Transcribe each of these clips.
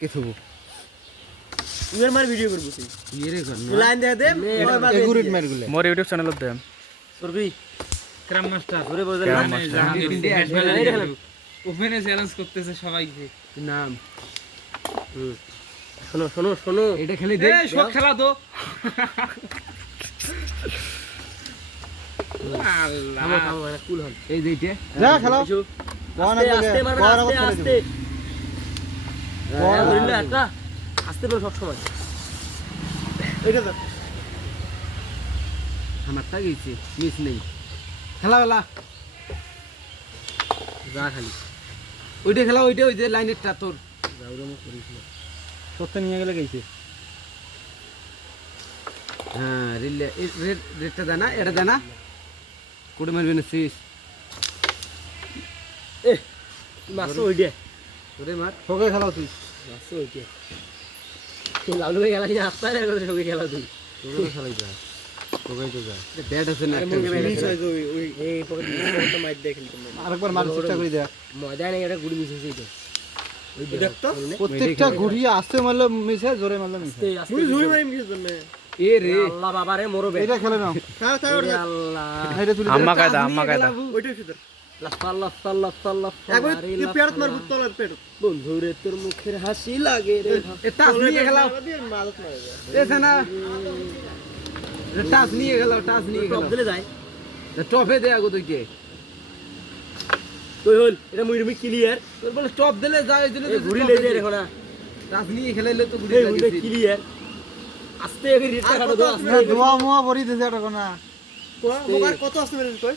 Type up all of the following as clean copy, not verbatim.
কে থবো ইয়ের মার ভিডিও করব তুই ইয়েরে কর লাইন দে দে এগুরিট মার গুলে মোর ইউটিউব চ্যানেলত দেম করবি ক্রাম মাস্টার ঘুরে বলতে ক্রাম না মাস্টার। ওপেনে চ্যালেঞ্জ করতেছে সবাইকে। নাম শোনো শোনো শোনো এটা খেলে দে এই শোক খেলা তো। আল্লাহ থামো থামো এটা কুল হন এই যেইটা যা খেলো আস্তে আস্তে মারবে আস্তে আস্তে ধরিলে একটা আস্তে বল সব সময় এটা তো আমারটা গেছে মিস নেই খেলা বেলা যা খালি ওইটা খেলা ওইটা ওই যে লাইনেরটা তোর যাওরম করিস না সত্যি নিয়ে গেলে গেছে হ্যাঁ রিলে রেড রেডটা দানা এটা দানা কোড়ে মারবে না শেষ এ মাসো ওইডে তোরে মার তোকে খেলাও তুই মাসো ওইডে লাউলু ভাই খেলা নিয়ে আসতে না করে সবাই খেলা তুই তোকে খেলাই যা তোকে তো যা ব্যাট আছে না একটা মিস হয় ওই ওই এই পকেট তো মাইর দে খেলতে আরেকবার মারার চেষ্টা করি দেখ ময়দান এটা গুড়ি মিস হইছে এটা ওই দেখ তো প্রত্যেকটা ঘুরিয়ে আসতে মারলো মিশে জোরে মারলো মিশে আস্তে আস্তে জুড়ি মারি মিস জন্য এ রে আল্লাহ বাবা রে মোরো বে এটা খেলে নাও আল্লাহ এটা তুলি আম্মা কায়দা আম্মা কায়দা ওইটাই সুন্দর লাফাল্লা সাল্লা সাল্লা একবার কি পেড়ত মারবো তলার পেড় বন্ধুরে তোর মুখের হাসি লাগে রে এ টাস নিয়ে খেলাও মালত মারে এ সানা টাস নিয়ে খেলাও টাস নিয়ে টপ খেলাও দিলে যায় টপে দে আগো তুইকে কই হল এটা মুইরমি ক্লিয়ার তোর বলে টপ দিলে যা এই দিলে ঘুরি লে যায় এখন টাস নিয়ে খেলাইলে তো গুড়ি এই মুইরমি লাগিছে ক্লিয়ার আস্তে এর রেটটা কাটো দাও আস্তে দোয়া মোয়া ভরি দিছে এটা কোনা মোবার কত আসতে মেরে কই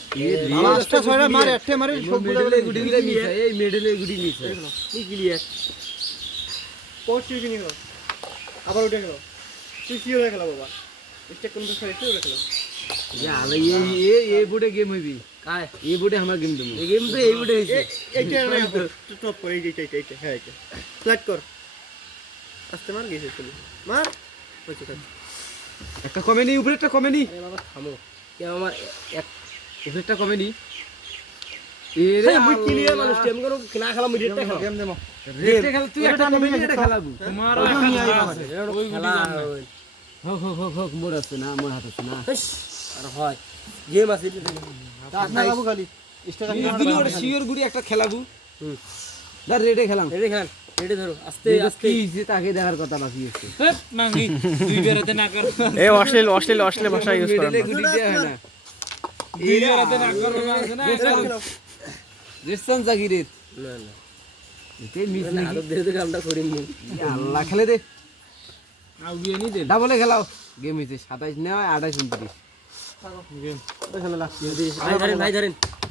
লাস্টটা ছয়টা মারে একটা মারে সব মিডলে গুড়ি গুড়ি মিছে এই মিডলে গুড়ি মিছে কি ক্লিয়ার কোচ কি নিও আবার ওটা খেলো তুই কি হয়ে খেলা বাবা এটা কোন তো সাইড হয়ে খেলো ইয়ালে এই বুড়ে গেম হইবি কায় এই বুড়ে আমার গেম দেবো এই গেম তো এই উঠে হইছে এইটা টপ করে এইটা হ্যাঁ এটা ফ্ল্যাট কর আস্তে মার গেছে চলে মার হচ্ছে কাজ একটা কমেনি উপরেরটা কমেনি আরে বাবা থামো কে আমার এক উপরেরটা কমেনি এ রে রে মুই ক্লিয়ার মানুষ কেম করো না খেলা মুই রেটটা খেলা গেম দেমো রেটে খেলা তুই একটা কমেনি এটা খেলাবু তোমার একটা আছে ওই খেলা হোক হোক হোক হোক মোর আছে না মোর হাত আছে না আর হয় গেম আছে না বাবু খালি স্টার এই দিলি ওটা শিওর গুড়ি একটা খেলাবু দা রেটে খেলাম রেডি খেল রেডি ধরো আস্তে আস্তে কি যে তাকে দেখার কথা বাকি আছে হেপ, মাঙ্গি দুই বেরাতে না কর এই অশ্লীল অশ্লীল অশ্লীল ভাষা ইউজ করেন মিডলে না। গুড়ি দেয়া হয় না দুই বেরাতে না কর না আছে না রেস্টন জাগিরে না না এতে মিস না নাকি আরো দেরে কামটা করি নি আল্লাহ খেলে দে আউগিয়ে নি দে ডাবলে খেলাও গেম হইছে 27 না 28 29 খেলা ভাই ধরেন